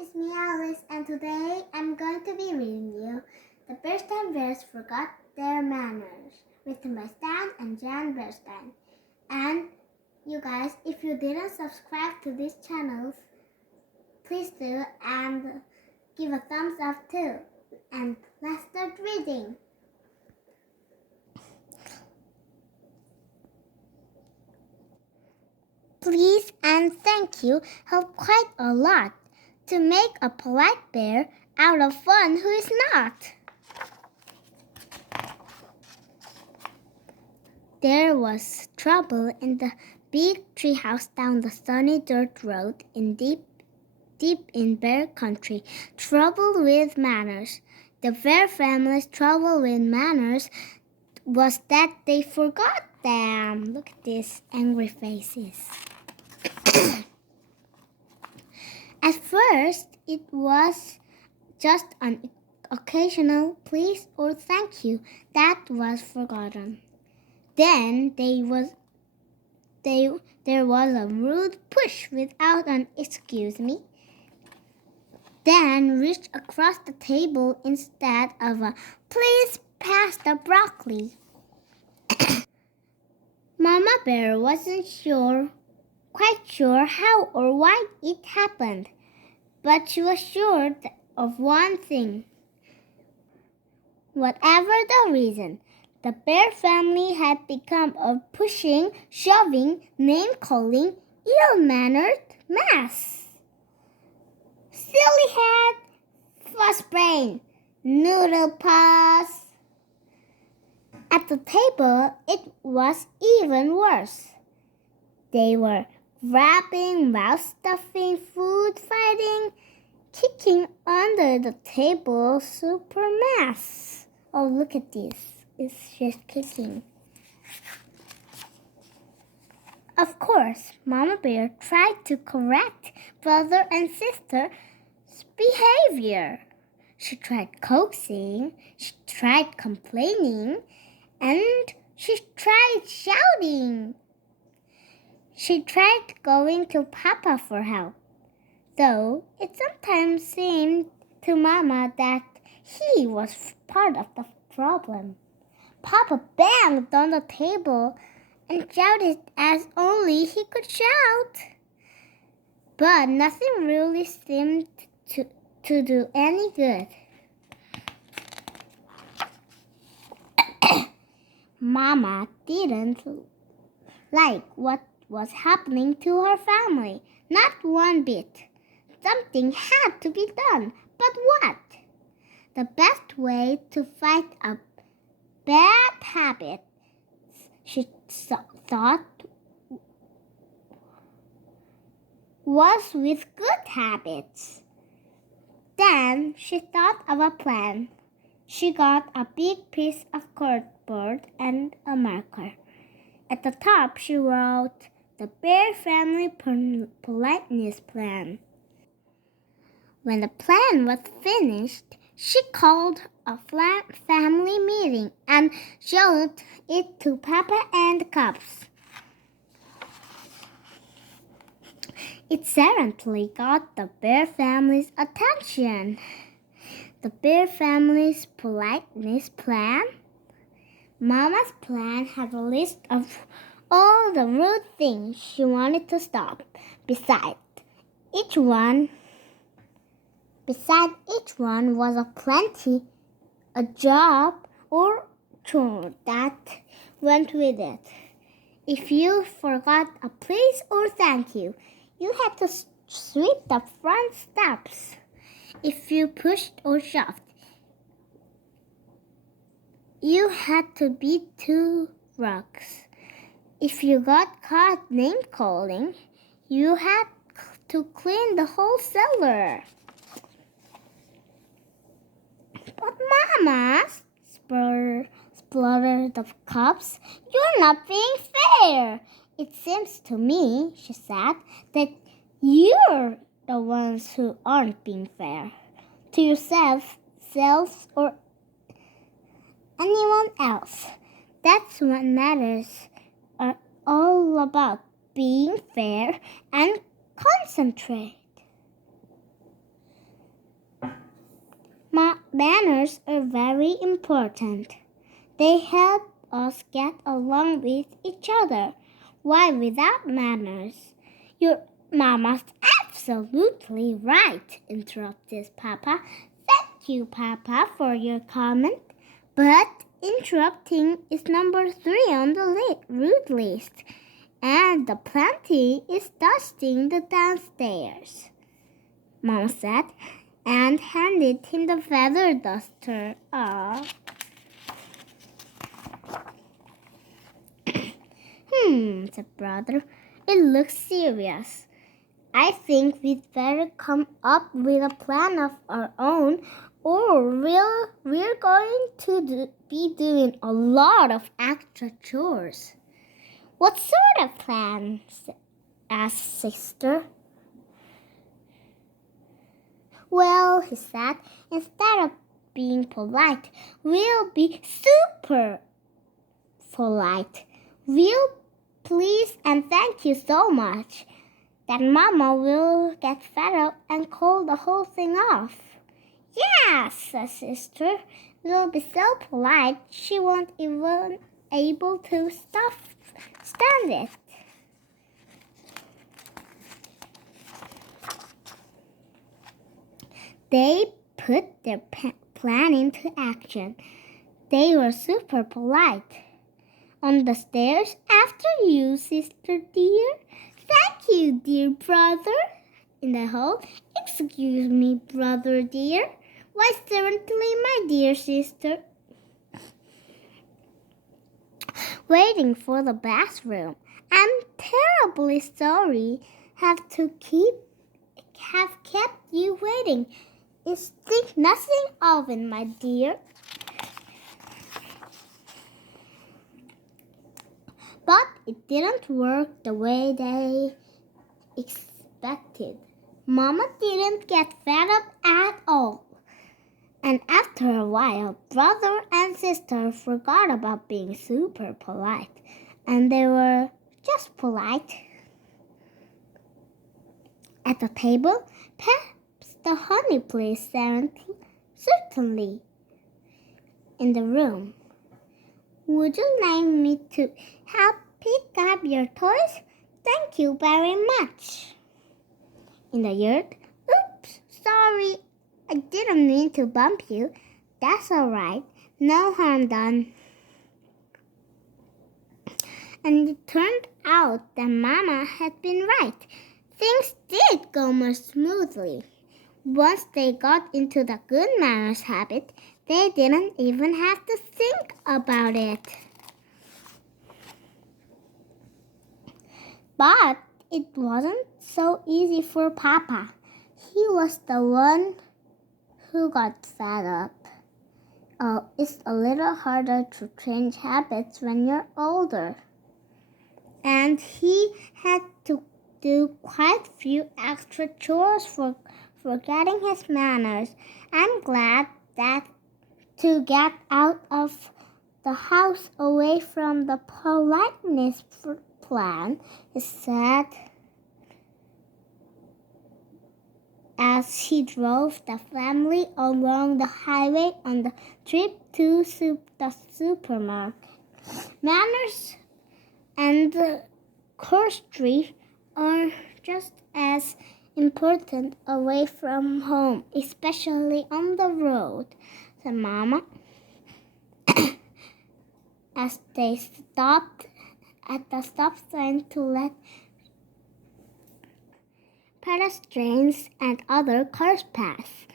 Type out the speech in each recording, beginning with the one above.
it's me Alice, and today I'm going to be reading you The Berenstain Bears Forgot Their Manners, written by Stan and Jan Berenstain. And you guys, if you didn't subscribe to this channel, please do and give a thumbs up too. And let's start reading. Please and thank you help quite a lot to make a polite bear out of one who is not. There was trouble in the big treehouse down the sunny dirt road in deep in bear country. Trouble with manners. The bear family's trouble with manners was that they forgot them. Look at these angry faces. At first, it was just an occasional please or thank you that was forgotten. Then there was a rude push without an excuse me. Then reached across the table instead of a please pass the broccoli. Mama Bear wasn't quite sure how or why it happened, but she was sure of one thing. Whatever the reason, the bear family had become a pushing, shoving, name-calling, ill-mannered mess. Silly head, fuss brain, noodle paws. At the table, it was even worse. They were rapping, mouth-stuffing, food-fighting, kicking under the table super mess. Oh, look at this. It's just kicking. Of course, Mama Bear tried to correct brother and sister's behavior. She tried coaxing, she tried complaining, and she tried shouting. She tried going to Papa for help, though it sometimes seemed to Mama that he was part of the problem. Papa banged on the table and shouted as only he could shout. But nothing really seemed to do any good. Mama didn't like what was happening to her family. Not one bit. Something had to be done. But what? The best way to fight a bad habit, she thought, was with good habits. Then she thought of a plan. She got a big piece of cardboard and a marker. At the top, she wrote the Bear Family Politeness Plan. When the plan was finished, she called a family meeting and showed it to Papa and the cubs. It certainly got the Bear family's attention. The Bear family's politeness plan. Mama's plan had a list of all the rude things she wanted to stop. Beside each one was a job or chore that went with it. If you forgot a please or thank you, you had to sweep the front steps. If you pushed or shoved, you had to beat 2 rugs. If you got caught name-calling, you had to clean the whole cellar. But Mama, spluttered the cubs, you're not being fair. It seems to me, she said, that you're the ones who aren't being fair. To yourselves or anyone else. That's what matters are all about being fair and concentrate. Manners are very important. They help us get along with each other. Why without manners? Your mama's absolutely right, interrupted Papa. Thank you, Papa, for your comment. But interrupting is number 3 on the rude list. And the planting is dusting the downstairs, Mom said, and handed him the feather duster. Said Brother. It looks serious. I think we'd better come up with a plan of our own, or we're going to be doing a lot of extra chores. What sort of plan? Asked Sister. Well, he said, instead of being polite, we'll be super polite. We'll please and thank you so much. Then Mama will get fed up and call the whole thing off. Yes, said Sister. We'll be so polite she won't even able to stand it. They put their plan into action. They were super polite. On the stairs, after you, sister dear. Thank you, dear brother. In the hall, excuse me, brother dear. Why, certainly, my dear sister. Waiting for the bathroom. I'm terribly sorry. Have kept you waiting. Think nothing of it, my dear. But it didn't work the way they expected. Mama didn't get fed up at all. And after a while, brother and sister forgot about being super polite. And they were just polite. At the table, perhaps the honey place certainly in the room. Would you like me to help pick up your toys? Thank you very much. In the yard, oops, sorry, I didn't mean to bump you. That's all right, no harm done. And it turned out that Mama had been right. Things did go more smoothly. Once they got into the good manners habit, they didn't even have to think about it. But it wasn't so easy for Papa. He was the one who got fed up. Oh, it's a little harder to change habits when you're older. And he had to do quite a few extra chores for forgetting his manners. I'm glad that to get out of the house away from the politeness plan, he said as he drove the family along the highway on the trip to the supermarket. Manners and courtesy are just as important away from home, especially on the road, said Mama. As they stopped at the stop sign to let pedestrians and other cars pass.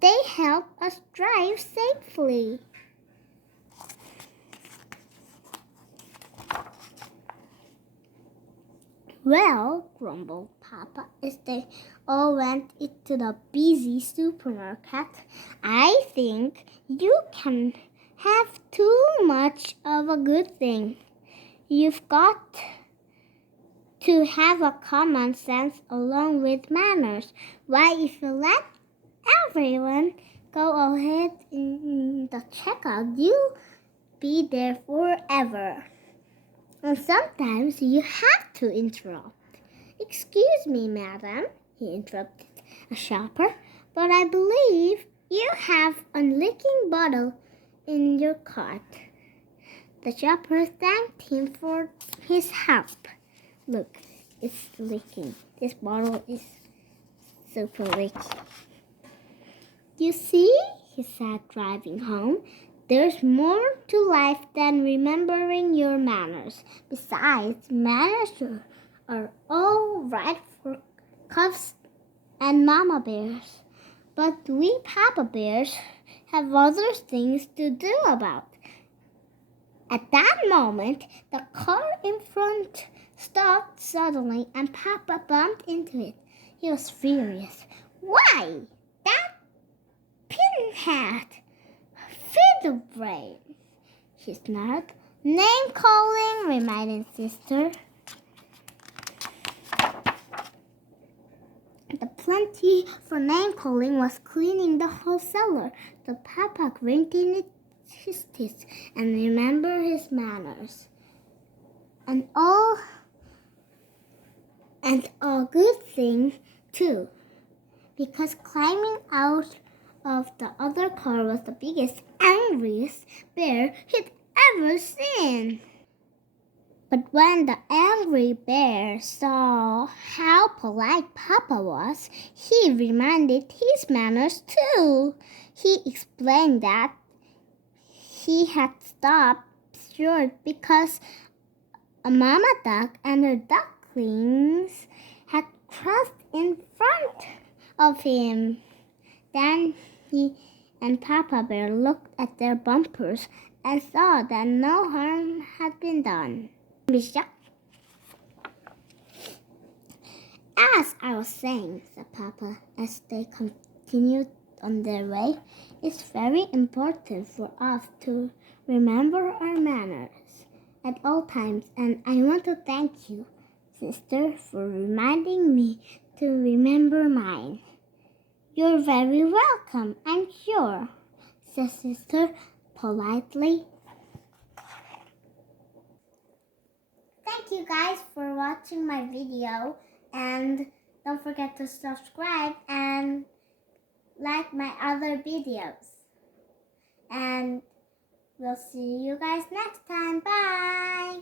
They help us drive safely. Well, grumbled Papa as they all went into the busy supermarket, I think you can have too much of a good thing. You've got to have a common sense along with manners. Why, if you let everyone go ahead in the checkout, you'll be there forever. And sometimes you have to interrupt. Excuse me, madam, he interrupted a shopper, but I believe You have a leaking bottle in your cart. The shopper thanked him for his help. Look, it's leaking. This bottle is super leaky. You see, he said, driving home, there's more to life than remembering your manners. Besides, manners are all right for cubs and mama bears. But we papa bears have other things to do about. At that moment, the car in front stopped suddenly and Papa bumped into it. He was furious. Why? That pinhead! Fiddle brain! He snarled. Name calling, reminded sister. The plenty for name calling was cleaning the whole cellar. The papa grinned in his teeth and remembered his manners. And a good thing too, because climbing out of the other car was the biggest, angriest bear he'd ever seen. But when the angry bear saw how polite Papa was, he reminded his manners too. He explained that he had stopped short because a mama duck and her ducklings had crossed in front of him. Then he and Papa Bear looked at their bumpers and saw that no harm had been done. As I was saying, said Papa, as they continued on their way, it's very important for us to remember our manners at all times, and I want to thank you, sister, for reminding me to remember mine. You're very welcome, I'm sure, said sister politely. Thank you guys for watching my video, and don't forget to subscribe and like my other videos. And we'll see you guys next time. Bye!